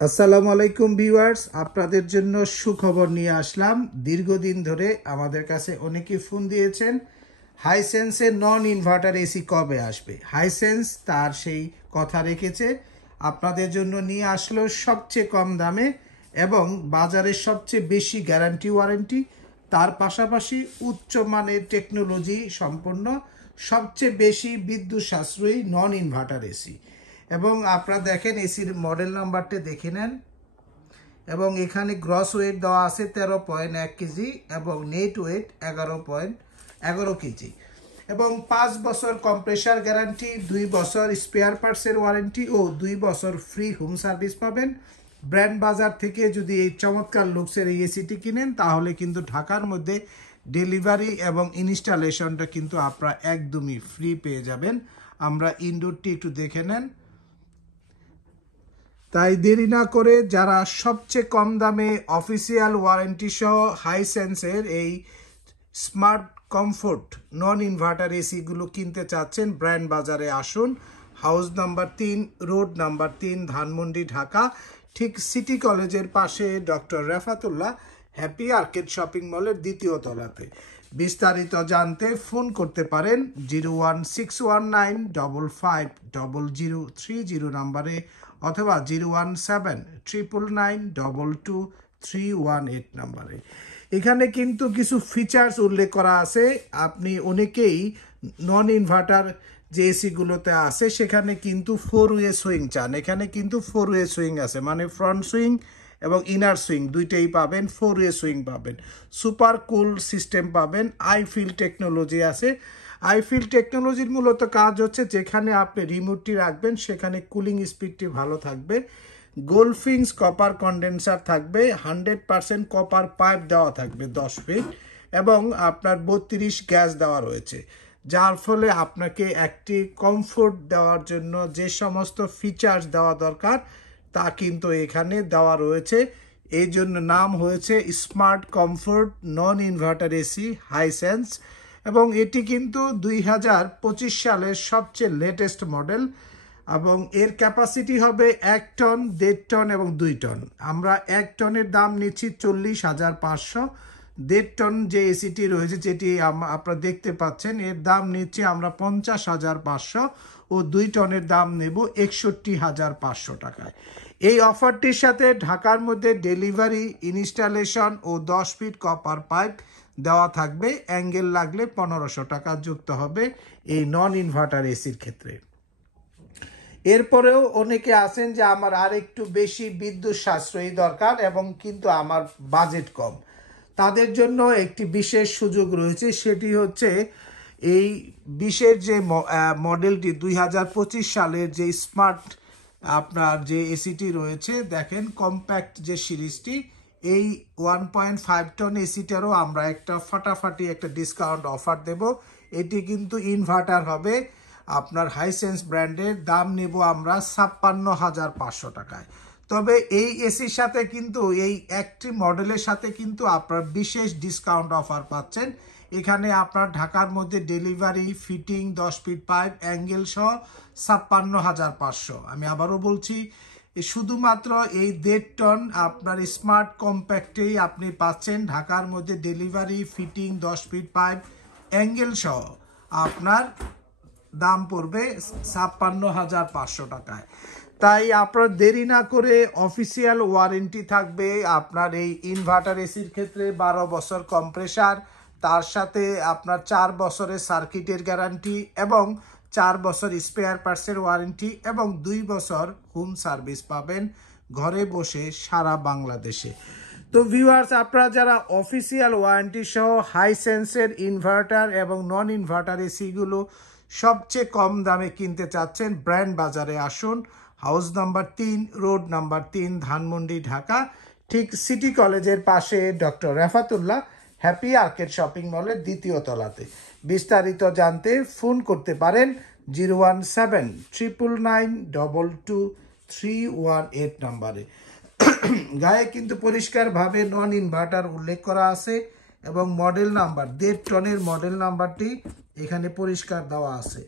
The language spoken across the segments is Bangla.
আসসালামু আলাইকুম ভিউয়ার্স, আপনাদের জন্য সুখবর নিয়ে আসলাম। দীর্ঘদিন ধরে আমাদের কাছে অনেকেই ফোন দিয়েছেন হাইসেন্সের নন ইনভার্টার এসি কবে আসবে। হাইসেন্স তার সেই কথা রেখেছে, আপনাদের জন্য নিয়ে আসলো সবচেয়ে কম দামে এবং বাজারের সবচেয়ে বেশি গ্যারান্টি ওয়ারেন্টি, তার পাশাপাশি উচ্চমানের টেকনোলজি সম্পন্ন সবচেয়ে বেশি বিদ্যুৎ সাশ্রয়ী নন ইনভার্টার এসি। এবং আপনারা দেখেন এসির মডেল নাম্বারটা দেখে নেন এবং এখানে গ্রস ওয়েট দেওয়া আছে 13.1 কেজি এবং নেট ওয়েট 11.11 কেজি এবং 5 বছর কম্প্রেসার গ্যারান্টি, 2 বছর স্পেয়ার পার্টসের ওয়ারেন্টি ও 2 বছর ফ্রি হোম সার্ভিস পাবেন। ব্র্যান্ড বাজার থেকে যদি এই চমৎকার লুকসের এই এসিটি কিনেন তাহলে কিন্তু ঢাকার মধ্যে ডেলিভারি এবং ইনস্টলেশনটা কিন্তু আপনারা একদমই ফ্রি পেয়ে যাবেন। আমরা ইনডোরটি একটু দেখে নেন। তাই দেরি না করে যারা সবচেয়ে কম দামে অফিসিয়াল ওয়ারেন্টি সহ হাইসেন্সের এই স্মার্ট কমফোর্ট নন ইনভার্টার এসিগুলো কিনতে চাচ্ছেন, ব্র্যান্ড বাজারে আসুন। House number 3, road number 3, Dhanmondi, Dhaka, ঠিক সিটি কলেজের পাশে doctor Refatullah happy arcade shopping মলের দ্বিতীয় তলাতে। বিস্তারিত জানতে ফোন করতে পারেন 01619550030 নাম্বারে অথবা 01799922318 নাম্বারে। এখানে কিন্তু কিছু ফিচার্স উল্লেখ করা আছে। আপনি অনেকেই নন ইনভার্টার যে এসিগুলোতে আছে সেখানে কিন্তু 4-ওয়ে সুইং চান। এখানে কিন্তু 4-ওয়ে সুইং আছে, মানে ফ্রন্ট সুইং এবং ইনার সুইং দুইটাই পাবেন। 4-ওয়ে সুইং পাবেন, সুপার কুল সিস্টেম পাবেন, আইফিল টেকনোলজি আছে। আইফিল টেকনোলজির মূলত কাজ হচ্ছে যেখানে আপনি রিমোটটি রাখবেন সেখানে কুলিং স্পিডটি ভালো থাকবে। গোল্ডফিংস কপার কন্ডেন্সার থাকবে, 100% কপার পাইপ দেওয়া থাকবে 10 ফিট এবং আপনার 32 গ্যাস দেওয়া রয়েছে, যার ফলে আপনাকে একটি কমফোর্ট দেওয়ার জন্য যে সমস্ত ফিচার্স দেওয়া দরকার তা কিন্তু এখানে দেওয়া রয়েছে। এই জন্য নাম হয়েছে স্মার্ট কমফোর্ট নন ইনভার্টার এসি হাইসেন্স এবং এটি কিন্তু 2025 সালের সবচেয়ে লেটেস্ট মডেল এবং এর ক্যাপাসিটি হবে 1 টন, 1.5 টন এবং 2 টন। আমরা 1 টনের দাম নিচ্ছি 40,500। 1.5 টন যে এসিটি রয়েছে যেটি আপনারা দেখতে পাচ্ছেন এর দাম নিচ্ছি আমরা 50,500 ও 2 টনের দাম নেব 61,500 টাকায়। এই অফারটির সাথে ঢাকার মধ্যে ডেলিভারি, ইনস্টলেশন ও 10 ফিট কপার পাইপ দেওয়া থাকবে। অ্যাঙ্গেল লাগলে 1500 টাকা যুক্ত হবে এই নন ইনভার্টার এসির ক্ষেত্রে। এরপরেও অনেকে আছেন যে আমার আর একটু বেশি বিদ্যুৎ সাশ্রয়ী দরকার এবং কিন্তু আমার বাজেট কম, তাদের জন্য একটি বিশেষ সুযোগ রয়েছে। সেটি হচ্ছে এই বিশেষ যে মডেলটি 2025 সালের যে স্মার্ট আপনার যে এসিটি রয়েছে, দেখেন কম্প্যাক্ট যে সিরিজটি, এই 1.5 টন এসিটারও আমরা একটা ফাটাফাটি একটা ডিসকাউন্ট অফার দেব। এটি কিন্তু ইনভার্টার হবে আপনার হাইসেন্স ব্র্যান্ডের, দাম নেব আমরা 56,500 টাকায়। তবে এই এসির সাথে কিন্তু এই একটি মডেলের সাথে কিন্তু আপনার বিশেষ ডিসকাউন্ট অফার পাচ্ছেন। এখানে আপনার ঢাকার মধ্যে delivery, fitting, 10 fit pipe, angle সহ 56,500। আমি আবারও বলছি, শুধুমাত্র এই 1.5 টন আপনার স্মার্ট কম্প্যাক্টেই আপনি পাচ্ছেন ঢাকার মধ্যে delivery, fitting, 10 fit pipe, angle সহ আপনার দাম পড়বে 56,500 টাকায়। তাই আপনার দেরি না করে, অফিসিয়াল ওয়ারেন্টি থাকবে আপনার এই ইনভার্টার এসির ক্ষেত্রে 12 বছর কম্প্রেসার, তার সাথে আপনার 4 বছরের সার্কিটের গ্যারান্টি এবং 4 বছর স্পেয়ার পার্টসের ওয়ারেন্টি এবং 2 বছর হোম সার্ভিস পাবেন ঘরে বসে সারা বাংলাদেশে। তো ভিউয়ার্স, আপনারা যারা অফিসিয়াল ওয়ারেন্টি সহ হাইসেন্সের ইনভার্টার এবং নন ইনভার্টার এসিগুলো সবচেয়ে কম দামে কিনতে চাচ্ছেন, ব্র্যান্ড বাজারে আসুন। House number 3, road number 3, Dhanmondi, Dhaka, ঠিক সিটি কলেজের পাশে doctor Refatullah happy arcade shopping মলের দ্বিতীয় তলাতে। বিস্তারিত জানতে ফোন করতে পারেন 01799922318 নাম্বারে। গায়ে কিন্তু পরিষ্কারভাবে নন ইনভার্টার উল্লেখ করা আছে এবং মডেল নাম্বার 1.5 টনের মডেল নাম্বারটি এখানে পরিষ্কার দেওয়া আছে।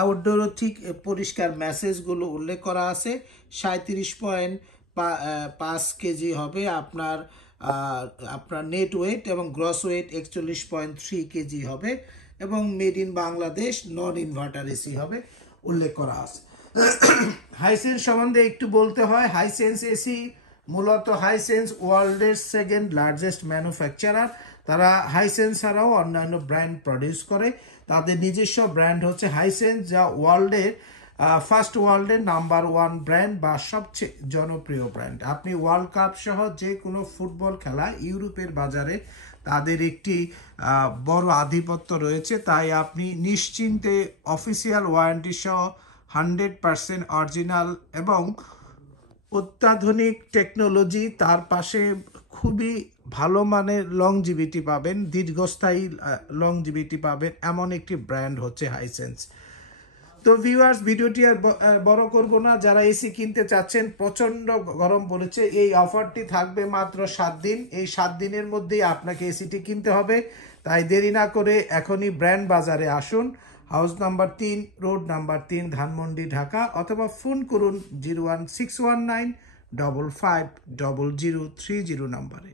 আউটডোরও ঠিক পরিষ্কার মেসেজগুলো উল্লেখ করা আছে। 37.5 কেজি হবে আপনার নেট ওয়েট, এবং গ্রস ওয়েট 41.3 কেজি হবে, এবং made in Bangladesh, non inverter AC হবে উল্লেখ করা আছে। হাইসেন্স সম্বন্ধে একটু বলতে হয়। হাইসেন্স এসি মূলত হাইসেন্স ওয়ার্ল্ডের সেকেন্ড লার্জেস্ট ম্যানুফ্যাকচারার। তারা হাইসেন্স ছাড়াও অন্যান্য ব্র্যান্ড প্রডিউস করে। তাদের নিজস্ব ব্র্যান্ড হচ্ছে হাইসেন্স, যা ওয়ার্ল্ডের নাম্বার 1 ব্র্যান্ড বা সবচেয়ে জনপ্রিয় ব্র্যান্ড। আপনি ওয়ার্ল্ড কাপ সহ যে কোনো ফুটবল খেলা ইউরোপের বাজারে তাদের একটি বড় আধিপত্য রয়েছে, তাই আপনি নিশ্চিন্তে অফিসিয়াল ওয়ারেন্টি সহ 100% অরিজিনাল এবং অত্যাধুনিক টেকনোলজি, তার পাশে খুবই ভালো মানের লংজিভিটি পাবেন, দীর্ঘস্থায়ী লংজিভিটি পাবেন, এমন একটি ব্র্যান্ড হচ্ছে হাইসেন্স। তো ভিউয়ার্স, ভিডিওটি আর বড় করব না। যারা এসি কিনতে চাচ্ছেন, প্রচন্ড গরম পড়েছে, এই অফারটি থাকবে মাত্র 7 দিন। এই 7 দিনের মধ্যেই আপনাকে এসিটি কিনতে হবে, তাই দেরি না করে এখনই ব্র্যান্ড বাজারে আসুন। House number 3, road number 3, Dhanmondi, Dhaka, অথবা ফোন করুন 01619 550030 নম্বরে।